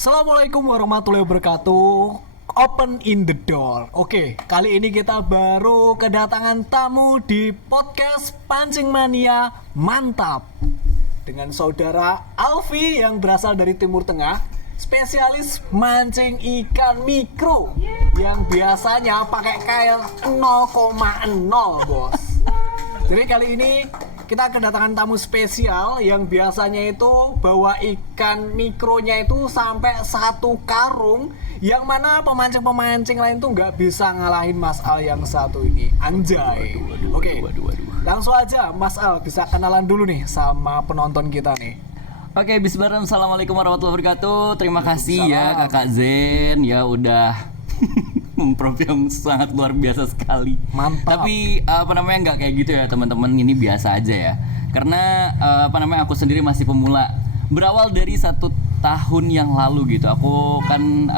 Assalamualaikum warahmatullahi wabarakatuh. Open in the door. Oke, kali ini kita baru kedatangan tamu di podcast Pancing Mania Mantap dengan saudara Alfi yang berasal dari Timur Tengah, spesialis mancing ikan mikro yang biasanya pakai kail 0,0, bos. Jadi kali ini kita kedatangan tamu spesial yang biasanya itu bawa ikan mikronya itu sampai 1 karung, yang mana pemancing-pemancing lain tuh nggak bisa ngalahin Mas Al yang satu ini. Anjay. Oke, langsung aja Mas Al bisa kenalan dulu nih sama penonton kita nih. Oke, bismillahirrahmanirrahim. Assalamualaikum warahmatullahi wabarakatuh. Terima kasih ya Kakak Zen ya udah memprov yang sangat luar biasa sekali. Mantap. Tapi nggak kayak gitu ya teman-teman, ini biasa aja ya. Karena aku sendiri masih pemula. Berawal dari 1 tahun yang lalu gitu. Aku kan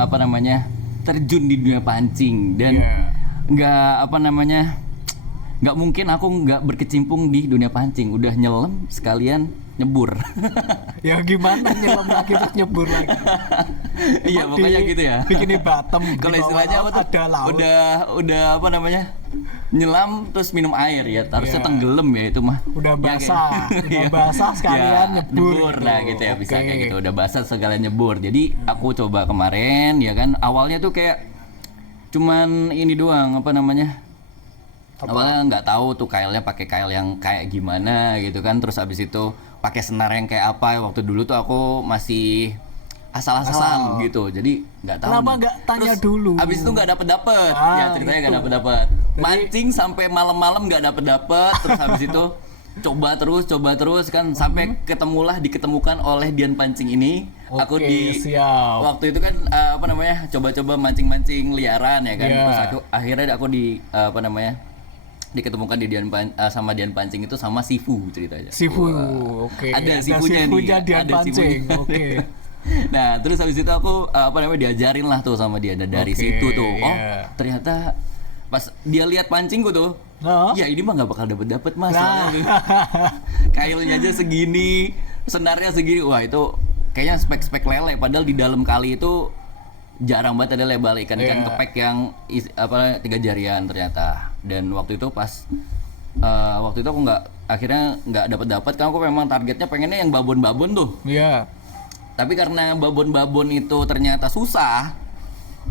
terjun di dunia pancing dan nggak mungkin aku nggak berkecimpung di dunia pancing. Udah nyelam sekalian nyebur. Ya gimana nyelam lagi terus nyebur lagi? Iya pokoknya gitu ya. Bikin bottom. Kalau istilahnya apa tuh? Ada laut. Udah nyelam terus minum air ya. Harusnya tenggelam ya itu mah. Udah Ya, basah. Udah basah sekalian nyebur. Nah gitu ya, bisa kayak gitu. Udah basah sekalian nyebur. Jadi aku coba kemarin ya kan. Awalnya tuh kayak cuman ini doang awalnya nggak tahu tuh kailnya pakai kail yang kayak gimana gitu kan. Terus abis itu pakai senar yang kayak apa. Waktu dulu tuh aku masih asal-asalan gitu, jadi nggak tahu. Kenapa nggak tanya terus, dulu? Abis itu nggak dapet ya ceritanya nggak gitu. dapet. Mancing sampai malam-malam nggak dapet. Terus habis itu coba terus kan sampai diketemukan oleh Dian Pancing ini. Aku siap. Waktu itu kan coba-coba mancing liaran ya kan. Terus akhirnya aku diketemukan di sama Dian Pancing itu sama Sifu ceritanya. Sifu, oke. Ada sifunya nih. Dian Pancing, oke. Nah terus habis itu aku diajarin lah tuh sama dia dari situ tuh. Oh ternyata pas dia lihat pancingku tuh, ya ini mah nggak bakal dapet mas. Kailnya aja segini, senarnya segini. Wah itu kayaknya spek lele. Padahal di dalam kali itu jarang banget ada lebal ikan kepek yang 3 jarian ternyata. Dan waktu itu pas waktu itu aku akhirnya nggak dapet karena aku memang targetnya pengennya yang babon tuh. Iya. Tapi karena babon itu ternyata susah,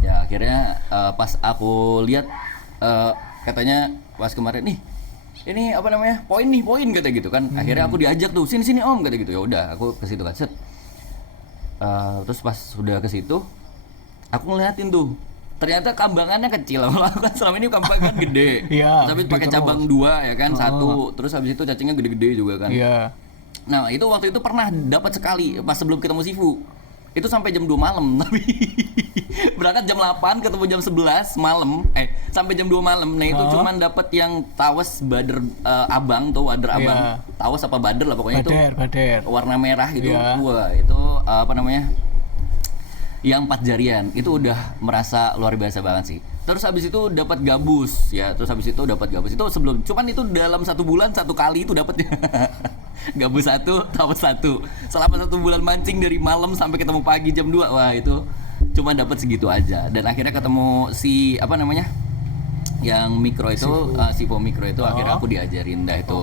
ya akhirnya pas aku lihat katanya pas kemarin ini poin kata gitu kan. Akhirnya aku diajak tuh sini om kata gitu. Ya udah aku ke situ kan set. Terus pas sudah ke situ aku ngeliatin tuh ternyata kambangannya kecil. Aku kan selama ini kambangan gede. Iya, tapi pakai cabang 2 ya kan, 1. Terus habis itu cacingnya gede-gede juga kan. Iya. Nah itu waktu itu pernah dapat sekali pas sebelum ketemu Sifu. Itu sampai jam 2 malam. Tapi berangkat jam 8 ketemu jam 11 malam. Sampai jam 2 malam. Nah itu cuman dapat yang tawes bader abang tuh, wader abang. Tawes apa bader lah pokoknya. Bader. Warna merah gitu. Wah itu yang 4 jarian. Itu udah merasa luar biasa banget sih. Terus habis itu dapat gabus ya. Itu sebelum, cuman itu dalam 1 bulan 1 kali itu dapatnya. Gabus 1, tawes 1. Selama 1 bulan mancing dari malam sampai ketemu pagi jam 2. Wah itu cuma dapat segitu aja. Dan akhirnya ketemu si yang mikro itu, Sifu mikro itu. Akhirnya aku diajarin dah itu.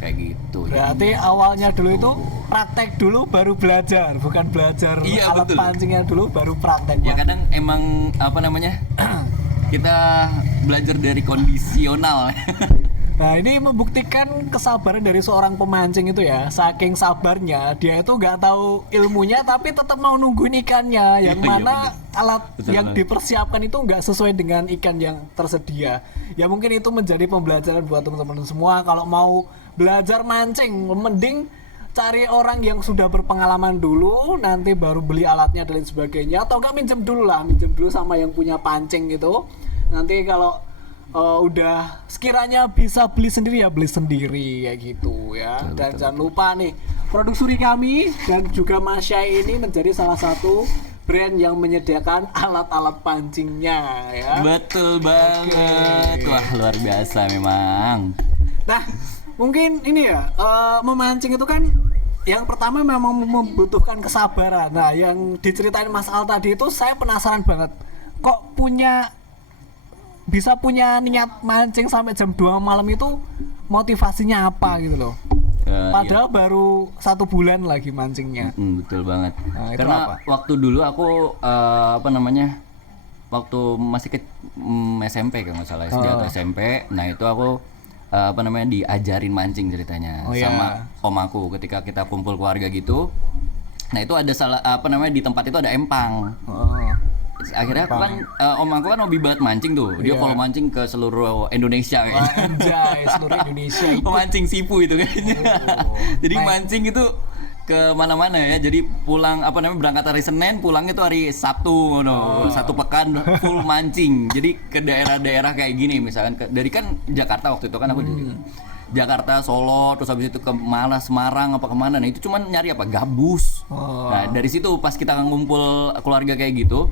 Kayak gitu. Berarti awalnya dulu itu praktek dulu baru belajar, bukan belajar alat betul. pancingnya dulu baru praktek. Ya kadang emang kita belajar dari kondisional. Nah ini membuktikan kesabaran dari seorang pemancing itu ya. Saking sabarnya dia itu nggak tahu ilmunya tapi tetap mau nungguin ikannya. Yang mana alat yang dipersiapkan itu nggak sesuai dengan ikan yang tersedia. Ya mungkin itu menjadi pembelajaran buat teman-teman semua. Kalau mau belajar mancing, mending cari orang yang sudah berpengalaman dulu, nanti baru beli alatnya dan lain sebagainya. Atau nggak minjem dulu sama yang punya pancing gitu. Nanti kalau udah sekiranya bisa beli sendiri ya beli sendiri ya gitu ya. Dan jangan lupa nih, produk Suri kami dan juga Mas Syai ini menjadi salah satu brand yang menyediakan alat-alat pancingnya ya. Betul banget. Wah luar biasa memang. Nah mungkin ini ya, memancing itu kan yang pertama memang membutuhkan kesabaran. Nah, yang diceritain Mas Al tadi itu saya penasaran banget. Kok bisa punya niat mancing sampai jam 2 malam itu motivasinya apa gitu loh. Padahal iya. Baru 1 bulan lagi mancingnya. Betul banget. Nah, karena apa? Waktu dulu aku waktu masih ke SMP kalau nggak salah SD atau SMP. Nah itu aku diajarin mancing ceritanya sama om aku ketika kita kumpul keluarga gitu. Nah itu ada di tempat itu ada empang. Akhirnya aku kan om aku kan hobi banget mancing tuh. Dia follow mancing ke seluruh Indonesia kayaknya. Anjay, seluruh Indonesia itu. Mancing sipu itu kayaknya. Jadi mancing itu ke mana-mana ya. Jadi pulang berangkat hari Senin, pulang itu hari Sabtu satu pekan full mancing. Jadi ke daerah-daerah kayak gini misalkan dari kan Jakarta waktu itu kan aku di Jakarta, Solo, terus habis itu ke Semarang apa kemana. Nah itu cuman nyari gabus. Nah dari situ pas kita ngumpul keluarga kayak gitu.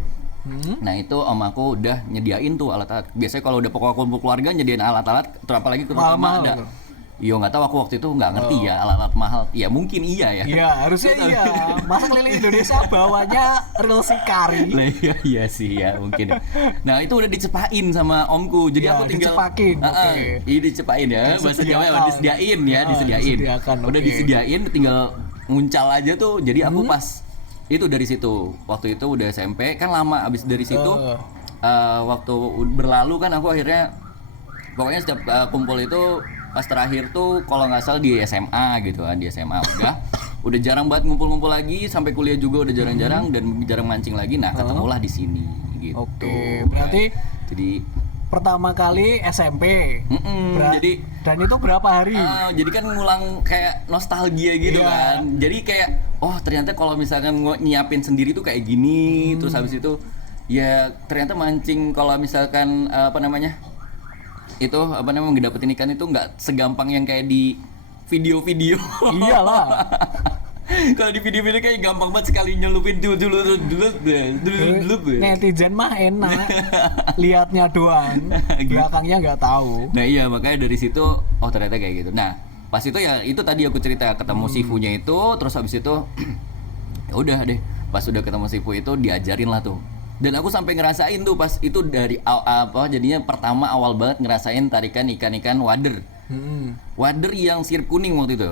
Nah itu om aku udah nyediain tuh alat-alat. Biasanya kalau udah pokoknya kumpul keluarga nyediain alat-alat, apalagi terutama ada. Yo nggak tahu aku waktu itu nggak ngerti ya alat-alat mahal. Ya mungkin iya ya. Iya harusnya iya. Masa keliling Indonesia bawanya reel sikari. Iya sih ya mungkin. Nah itu udah dicepain sama omku. Jadi aku tinggal. Dicepakin. Iya dicepain ya. Bahasa Jawa disediain ya, disediain. Udah disediain, tinggal nguncal aja tuh. Jadi aku pas itu dari situ. Waktu itu udah SMP kan lama. Abis dari situ waktu berlalu kan aku akhirnya pokoknya setiap kumpul itu pas terakhir tuh kalau nggak salah di SMA gitu kan, di SMA udah jarang banget ngumpul-ngumpul lagi, sampai kuliah juga udah jarang-jarang dan jarang mancing lagi. Nah ketemulah di sini gitu. Oke, berarti jadi pertama kali SMP. Jadi dan itu berapa hari? Jadi kan ngulang kayak nostalgia gitu kan. Jadi kayak ternyata kalau misalkan nyiapin sendiri tuh kayak gini. Terus habis itu ya ternyata mancing kalau misalkan itu ngedapetin ikan itu nggak segampang yang kayak di video-video. Iyalah. Kalau di video-video kayak gampang banget sekali nyelupin dulu. Netizen mah enak, liatnya doang, belakangnya nggak tahu. Nah iya makanya dari situ ternyata kayak gitu. Nah pas itu ya itu tadi aku cerita ketemu sifunya itu, terus habis itu ya udah deh pas udah ketemu sifu itu diajarin lah tuh. Dan aku sampai ngerasain tuh pas itu dari jadinya pertama awal banget ngerasain tarikan ikan-ikan wader. Wader yang sirip kuning waktu itu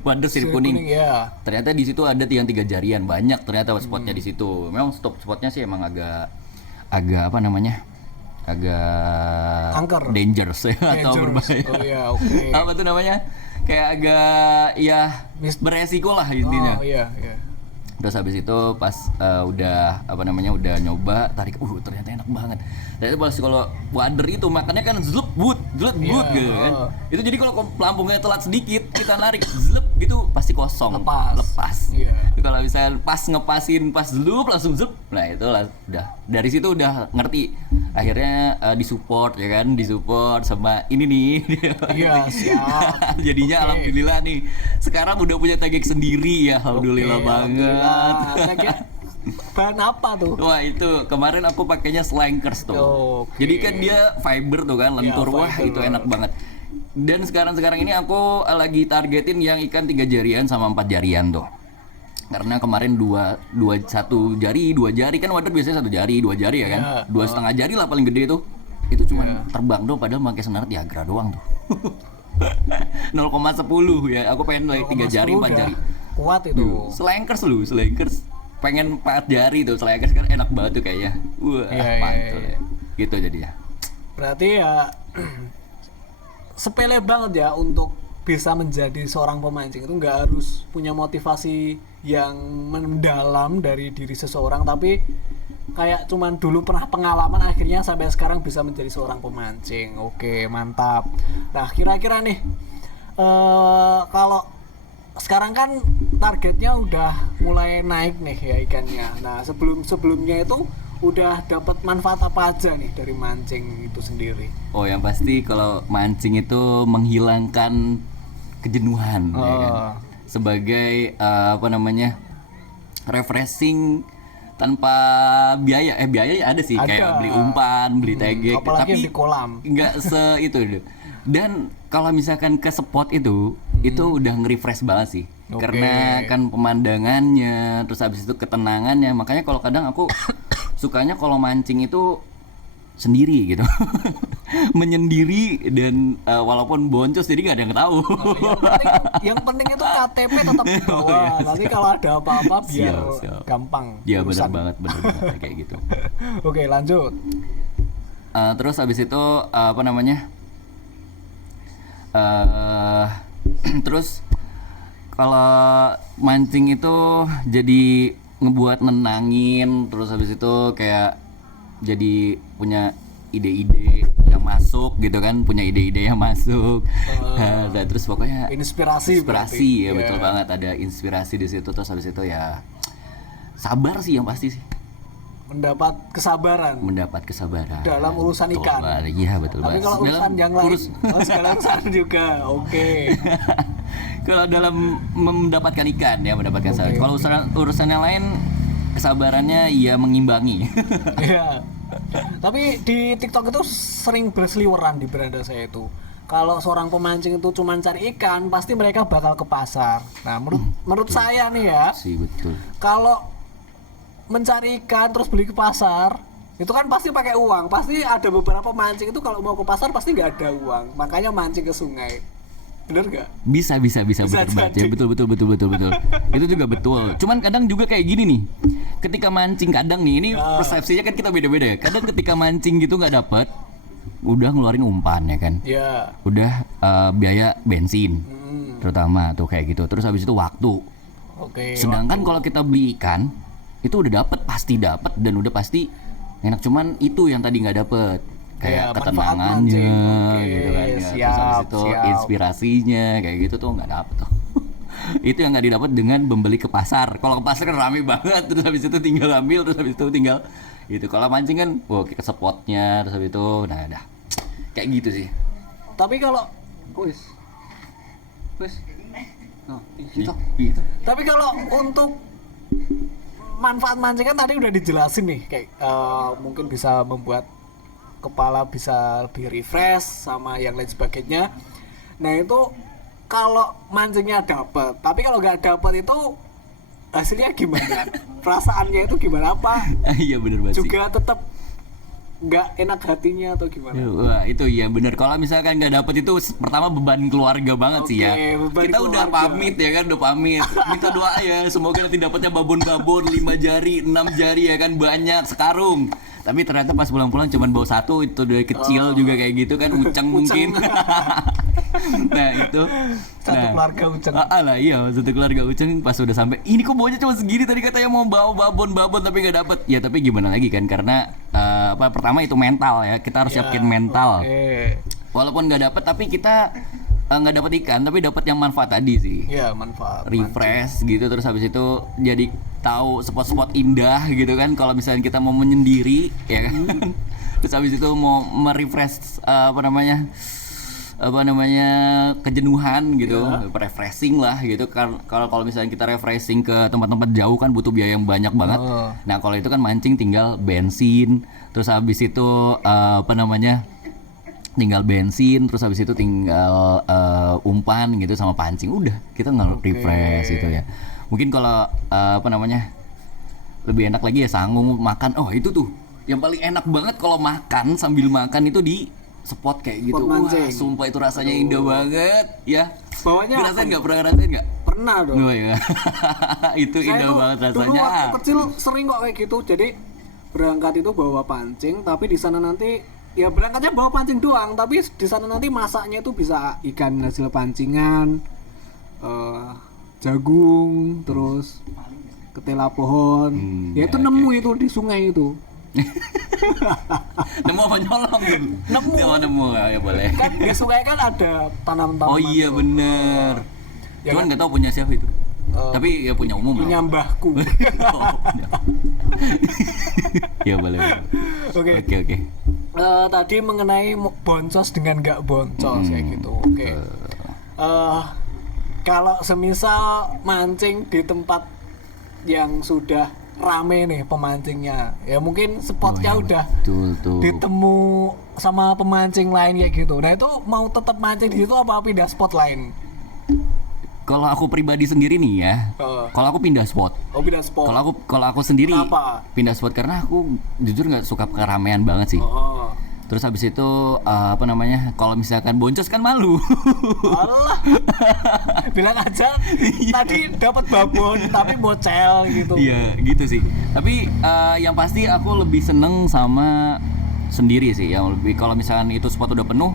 wader sirip kuning. Ya. Ternyata di situ ada yang 3 jarian, banyak ternyata spotnya di situ. Memang spotnya sih emang agak agak angker, dangerous ya atau berbahaya. Oh iya, oke. Apa tuh namanya? Kayak agak beresiko lah intinya. Oh iya. Terus habis itu pas udah nyoba tarik, ternyata enak banget. Ternyata pas kalau wader itu makannya kan zlup gitu kan. Itu jadi kalau pelampungnya telat sedikit kita narik zlup gitu pasti kosong. Lepas. Kalau misalnya pas ngepasin pas zlup langsung zlup. Nah itu udah dari situ udah ngerti. Akhirnya disupport ya kan, disupport sama ini nih. Iya, siap. Jadinya alhamdulillah nih. Sekarang udah punya tegek sendiri ya, alhamdulillah banget. Bahan apa tuh? Wah itu kemarin aku pakainya slankers tuh. Jadi kan dia fiber tuh kan, lentur. Wah itu enak banget. Dan sekarang ini aku lagi targetin yang ikan 3 jarian sama 4 jarian tuh. Karena kemarin 1 jari 2 jari kan wader biasanya 1 jari 2 jari ya kan. 2,5 jari lah paling gede tuh. Itu cuma terbang doang padahal pakai senar Tiagra doang tuh. 0,10 ya. Aku pengen 3 jari 4 jari. Kuat itu. Slankers pengen 4 jari tuh, slankers kan enak banget tuh kayaknya. Wah, mantul. Iya. Gitu jadinya. Berarti ya sepele banget ya untuk bisa menjadi seorang pemancing itu nggak harus punya motivasi yang mendalam dari diri seseorang, tapi kayak cuman dulu pernah pengalaman akhirnya sampai sekarang bisa menjadi seorang pemancing. Oke, mantap. Nah, kira-kira nih kalau sekarang kan targetnya udah mulai naik nih ya ikannya. Nah, sebelumnya itu udah dapat manfaat apa aja nih dari mancing itu sendiri? Oh, yang pasti kalau mancing itu menghilangkan kejenuhan ya kan. Sebagai refreshing tanpa biaya. Biaya ada sih, kayak beli umpan, beli tegek, apalagi tapi di kolam. Enggak itu. Dan kalau misalkan ke spot itu udah nge-refresh banget sih. Karena kan pemandangannya, terus habis itu ketenangannya. Makanya kalau kadang aku sukanya kalau mancing itu sendiri gitu. Menyendiri dan walaupun boncos jadi nggak ada yang tahu. Yang penting itu KTP tetap dibawa. Nanti kalau ada apa-apa biar gampang. Iya benar banget kayak gitu. Oke, lanjut. Terus habis itu apa namanya? Terus kalau mancing itu jadi ngebuat nenangin, terus habis itu kayak jadi punya ide-ide yang masuk gitu kan, punya ide-ide yang masuk. Dan terus pokoknya inspirasi ya betul banget, ada inspirasi di situ. Terus habis itu ya sabar sih yang pasti sih. Mendapat kesabaran dalam urusan ikan. Iya betul banget. Tapi kalau urusan yang lain, segala urusan juga. Kalau dalam mendapatkan ikan ya mendapatkan sabar. Kalau urusan yang lain kesabarannya ya mengimbangi. Iya. Tapi di TikTok itu sering berseliweran di beranda saya itu. Kalau seorang pemancing itu cuma cari ikan, pasti mereka bakal ke pasar. Nah, menurut saya nih ya. Sih betul. Kalau mencari ikan terus beli ke pasar, itu kan pasti pakai uang. Pasti ada beberapa pemancing itu kalau mau ke pasar pasti nggak ada uang, makanya mancing ke sungai. Bener nggak? Bisa betul banget ya, betul. Itu juga betul. Cuman kadang juga kayak gini nih, ketika mancing kadang nih, ini persepsinya kan kita beda-beda ya. Kadang ketika mancing gitu nggak dapet, udah ngeluarin umpan ya kan, udah biaya bensin, terutama tuh kayak gitu. Terus habis itu waktu. Sedangkan kalau kita beli ikan, itu udah pasti dapet dan udah pasti enak. Cuman itu yang tadi nggak dapet. Kayak ketenangannya gitu kan ya. Terus habis itu inspirasinya kayak gitu tuh nggak dapet tuh. Itu yang nggak didapat dengan membeli ke pasar. Kalau ke pasar kan rame banget, terus habis itu tinggal ambil, terus habis itu tinggal gitu. Kalau mancing kan ke spotnya, terus habis itu udah kayak gitu sih. Tapi kalau gitu. Tapi kalau untuk manfaat mancing kan tadi udah dijelasin nih, kayak mungkin bisa membuat kepala bisa lebih refresh sama yang lain sebagainya. Nah itu kalau mancingnya dapet, tapi kalau nggak dapet itu hasilnya gimana? Perasaannya itu gimana apa? Iya benar banget. Juga tetap nggak enak hatinya atau gimana? Wah itu iya benar. Kalau misalkan nggak dapet itu pertama beban keluarga banget sih ya. Kita udah pamit ya kan, udah pamit. Minta doa ya, semoga nanti dapetnya babon-babon 5 jari, 6 jari ya kan, banyak sekarung. Tapi ternyata pas pulang-pulang cuma bawa satu, itu dari kecil juga kayak gitu kan, uceng mungkin. Nah itu satu keluarga uceng. Iya satu keluarga uceng. Pas udah sampai, ini kok bawanya cuma segini, tadi katanya mau bawa babon tapi nggak dapet. Ya tapi gimana lagi kan, karena pertama itu mental ya, kita harus siapin mental. Walaupun nggak dapet tapi kita nggak dapat ikan, tapi dapat yang manfaat tadi sih. Iya, manfaat. Refresh gitu, terus habis itu jadi tahu spot-spot indah gitu kan. Kalau misalnya kita mau menyendiri, ya kan. Terus habis itu mau merefresh apa namanya kejenuhan gitu, refreshing lah gitu. Kalau misalnya kita refreshing ke tempat-tempat jauh kan butuh biaya yang banyak banget. Nah kalau itu kan mancing tinggal bensin, terus habis itu tinggal bensin, terus habis itu tinggal umpan gitu sama pancing, udah kita refresh gitu ya. Mungkin kalau lebih enak lagi ya sanggung makan. Oh itu tuh yang paling enak banget kalau makan sambil makan itu di spot kayak gitu. Wah sumpah itu rasanya indah banget ya. Ngerasain nggak? Pernah ngerasain nggak? Pernah dong. Oh, ya. Itu indah banget rasanya. Dulu waktu kecil sering kok kayak gitu. Jadi berangkat itu bawa pancing, tapi di sana nanti ya berangkatnya bawa pancing doang, tapi di sana nanti masaknya itu bisa ikan hasil pancingan, jagung, terus ketela pohon. Ya itu nemu itu di sungai itu. Nemu apa nyolong tuh? Nemu ya boleh. Kan di sungai kan ada tanaman-tanaman. Oh iya bener. Ya cuman nggak tahu punya siapa itu. Tapi ya punya umum. Punya mbahku. Ya boleh. Oke. Tadi mengenai boncos dengan nggak boncos kayak gitu. Oke. Kalau semisal mancing di tempat yang sudah rame nih pemancingnya, ya mungkin spotnya udah ditemu sama pemancing lain kayak gitu. Nah itu mau tetap mancing di situ apa pindah spot lain? Kalau aku pribadi sendiri nih ya, kalau aku pindah spot. Oh, pindah spot. Kalau aku sendiri Kenapa? pindah spot karena aku jujur nggak suka keramaian banget sih. Terus habis itu apa namanya? Kalau misalkan boncos kan malu. Alah. Bilang aja tadi dapat babon tapi bocel gitu. Iya, gitu sih. Tapi yang pasti aku lebih seneng sama sendiri sih. Yang lebih kalau misalkan itu spot udah penuh,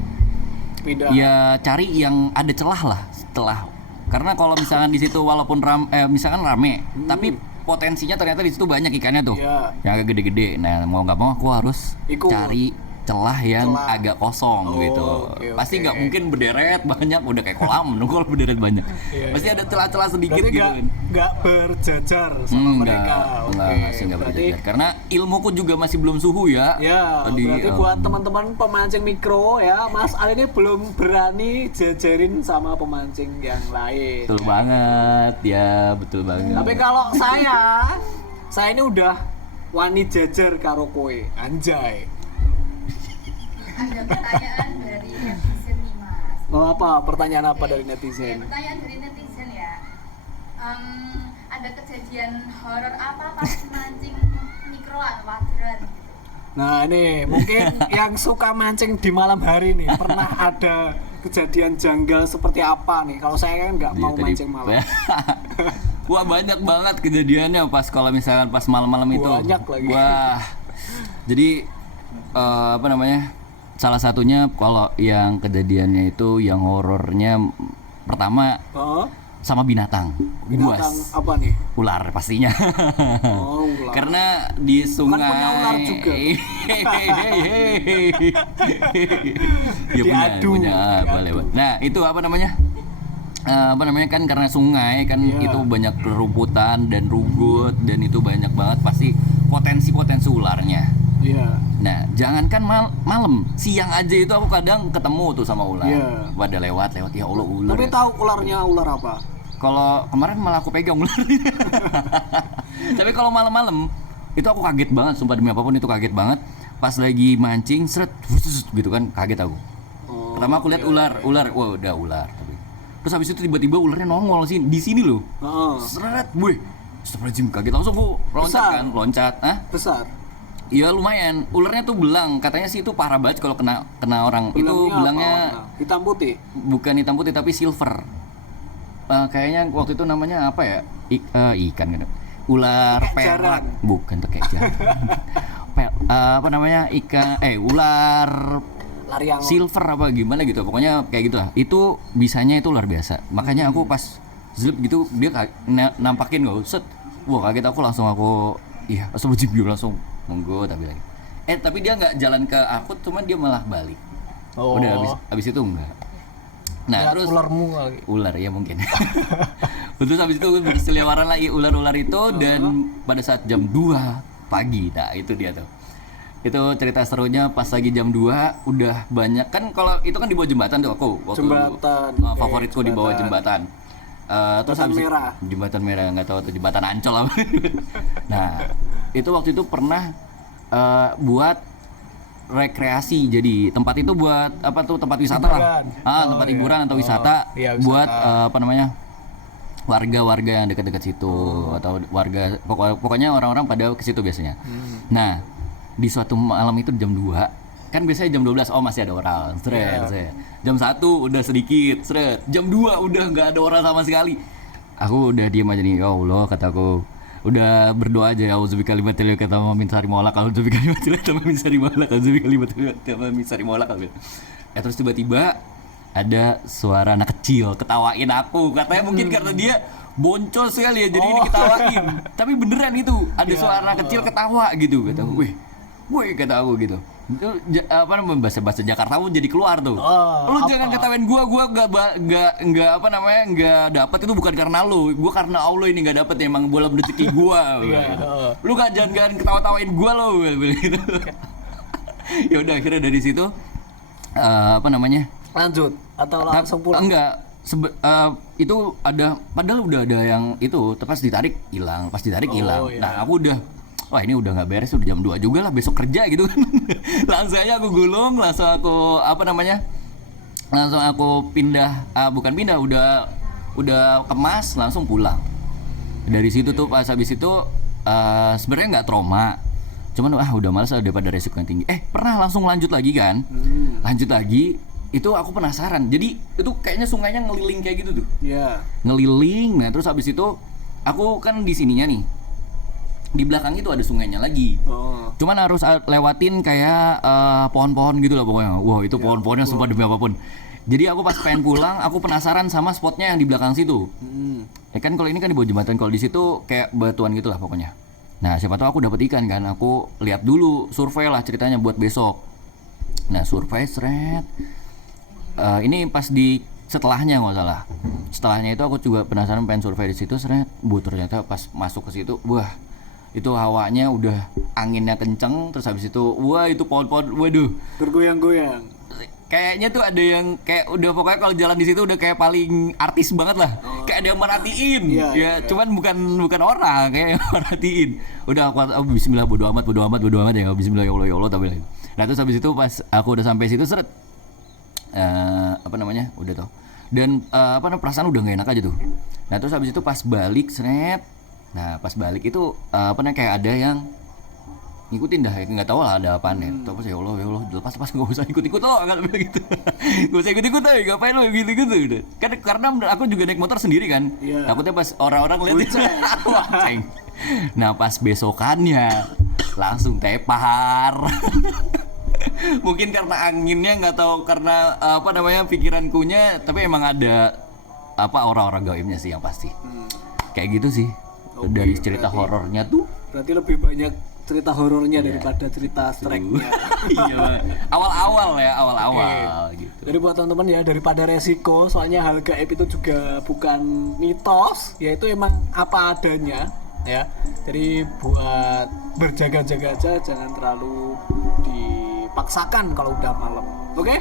Pindah. ya cari yang ada celah lah setelah. Karena kalau misalkan di situ walaupun misalkan rame, tapi potensinya ternyata di situ banyak ikannya tuh, yang agak gede-gede. Nah mau nggak mau aku harus cari celah yang agak kosong gitu. Pasti nggak mungkin berderet banyak, udah kayak kolam dong kalau berderet banyak. Pasti ada celah-celah sedikit berarti gitu. Nggak berjajar sama mereka. Masih nggak berjajar. Karena ilmuku juga masih belum suhu ya. Ya, berarti buat teman-teman pemancing mikro ya, Mas Al ini belum berani jajarin sama pemancing yang lain. Betul banget, ya betul banget. Tapi kalau saya ini udah wani jajar karo kowe, anjay. Ada pertanyaan dari netizen nih Mas. Oh, apa? Pertanyaan apa dari netizen? Pertanyaan dari netizen ya. Ada kejadian horor apa pas mancing mikroan wateran gitu? Nah ini mungkin yang suka mancing di malam hari nih pernah ada kejadian janggal seperti apa nih? Kalau saya kan nggak mau mancing malam. Wah banyak banget kejadiannya pas kalau misalkan pas malam-malam itu. Banyak lagi. Wah. Jadi apa namanya? Salah satunya kalau yang kejadiannya itu yang horornya pertama sama binatang buas. Apa nih? Ular pastinya. Oh, ular. Karena di sungai. Kan punya ular juga. Ya punya. Boleh. Nah itu apa namanya? Kan karena sungai kan itu banyak rerumputan dan rugut dan itu banyak banget pasti potensi ularnya. Iya. Nah, jangankan malam, siang aja itu aku kadang ketemu tuh sama ular. Pada lewat ya Allah ular. Tapi tahu ularnya ular apa? Kalau kemarin malah aku pegang ular. Tapi kalau malam-malam itu aku kaget banget, sumpah demi apapun itu kaget banget. Pas lagi mancing, seret, gitu kan, kaget aku. Pertama aku lihat ular, wah udah ular. Terus habis itu tiba-tiba ularnya nongol sih di sini loh. Seret, wih, astagfirullahaladzim, kaget langsung aku loncat. Besar. Iya lumayan, ularnya tuh belang, katanya sih itu parah banget kalau kena orang. Itu belangnya hitam putih. Bukan hitam putih tapi silver. Kayaknya waktu itu namanya apa ya? Ikan gitu. Ular perak, bukan tuh kayak jarang. Apa namanya? Ular Lariang. Silver apa gimana gitu. Pokoknya kayak gitu lah. Itu bisanya itu luar biasa. Makanya aku pas zlip gitu dia nampakin gak set. Wah kaget aku langsung iya, langsung monggo tapi dia nggak jalan ke aku, cuman dia malah balik. Udah habis itu enggak. Nah, terus ular ya mungkin. Terus habis itu berseliweran lagi ular-ular itu dan pada saat jam 2 pagi. Nah, itu dia tuh. Itu cerita serunya pas lagi jam 2 udah banyak kan kalau itu kan di bawah jembatan tuh aku waktu favoritku di bawah jembatan. Terus habis jembatan merah nggak tahu tuh jembatan Ancol apa. Nah, itu waktu itu pernah buat rekreasi, jadi tempat itu buat apa tuh tempat wisata lah, tempat hiburan atau wisata buat apa namanya warga-warga yang dekat-dekat situ atau warga pokoknya orang-orang pada ke situ biasanya. Nah di suatu malam itu jam 2 kan biasanya jam 12 masih ada orang, jam 1 udah sedikit, jam 2 udah nggak ada orang sama sekali. Aku udah diem aja nih, ya Allah kataku, udah berdoa aja ya auzubi kalimatil kata min syarri ma khalaq, auzubi kalimatil kata min syarri ma khalaq, auzubi kalimatil kata min syarri ma khalaq. Terus tiba-tiba ada suara anak kecil ketawain aku, katanya mungkin karena dia boncos sekali ya jadi diketawain. Tapi beneran itu ada suara anak kecil ketawa gitu, kata aku, wih kata aku gitu. Itu apa namanya bahasa Jakarta pun jadi keluar tuh. Lu jangan ketawain gua enggak apa namanya enggak dapat itu bukan karena lu, gua karena Allah ini enggak dapat emang bola rezeki gua. Lu jangan ketawa-tawain gua lo gitu. Ya udah akhirnya dari situ apa namanya? Lanjut atau langsung pulang? Enggak. Itu ada padahal udah ada yang itu pas ditarik hilang. Nah, aku udah wah ini udah nggak beres, udah jam 2 juga lah, besok kerja gitu kan. Langsung aja aku gulung, langsung aku apa namanya langsung aku pindah, bukan pindah, udah udah kemas langsung pulang. Dari situ tuh pas habis itu sebenarnya nggak trauma, cuman udah males daripada resiko yang tinggi. Pernah langsung lanjut lagi kan? Lanjut lagi, itu aku penasaran. Jadi itu kayaknya sungainya ngeliling kayak gitu tuh. Iya. Ngeliling. Nah terus habis itu aku kan di sininya nih. Di belakang itu ada sungainya lagi. Cuman harus lewatin kayak pohon-pohon gitu lah pokoknya. Wah itu pohon-pohonnya sumpah demi apapun. Jadi aku pas pengen pulang, aku penasaran sama spotnya yang di belakang situ. Ya kan kalau ini kan di bawah jembatan, kalau di situ kayak batuan gitu lah pokoknya. Nah siapa tahu aku dapat ikan kan, aku lihat dulu, survei lah ceritanya buat besok. Nah survei seret. Ini pas di setelahnya nggak salah. Setelahnya itu aku juga penasaran pengen survei di situ seret. Ternyata pas masuk ke situ, wah itu hawanya udah anginnya kenceng, terus habis itu wah itu pohon-pohon waduh bergoyang-goyang. Kayaknya tuh ada yang kayak udah pokoknya kalau jalan di situ udah kayak paling artis banget lah. Kayak ada yang merhatiin. Ya, cuman bukan orang kayak yang merhatiin. Udah aku bismillah bodo amat ya, bismillah ya Allah tapi. Nah terus habis itu pas aku udah sampai situ seret udah tau. Dan perasaan udah gak enak aja tuh. Nah terus habis itu pas balik seret. Nah pas balik itu kayak ada yang ngikutin dah, nggak tahu lah ada apaan ya. Terus ya Allah lepas nggak usah ikut lo, nggak bilang gitu. Nggak usah ikut deh, ngapain lo gitu udah. Kan karena aku juga naik motor sendiri kan. Takutnya pas orang-orang lihat. Nah pas besokannya langsung tepar. Mungkin karena anginnya nggak tahu karena pikirankunya, tapi emang ada orang-orang gaibnya sih yang pasti. Kayak gitu sih. Dari cerita horornya tuh berarti lebih banyak cerita horornya daripada cerita strike-nya. Iya, awal-awal gitu. Jadi buat teman-teman ya, daripada resiko, soalnya hal gaib itu juga bukan mitos, yaitu emang apa adanya ya. Jadi buat berjaga-jaga aja, jangan terlalu dipaksakan kalau udah malam. Oke?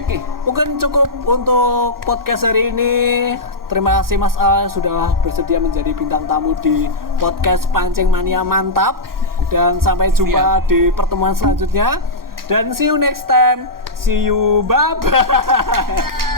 Mungkin cukup untuk podcast hari ini. Terima kasih Mas Al sudah bersedia menjadi bintang tamu di podcast Pancing Mania Mantap. Dan sampai jumpa di pertemuan selanjutnya. Dan see you next time. See you, bye-bye.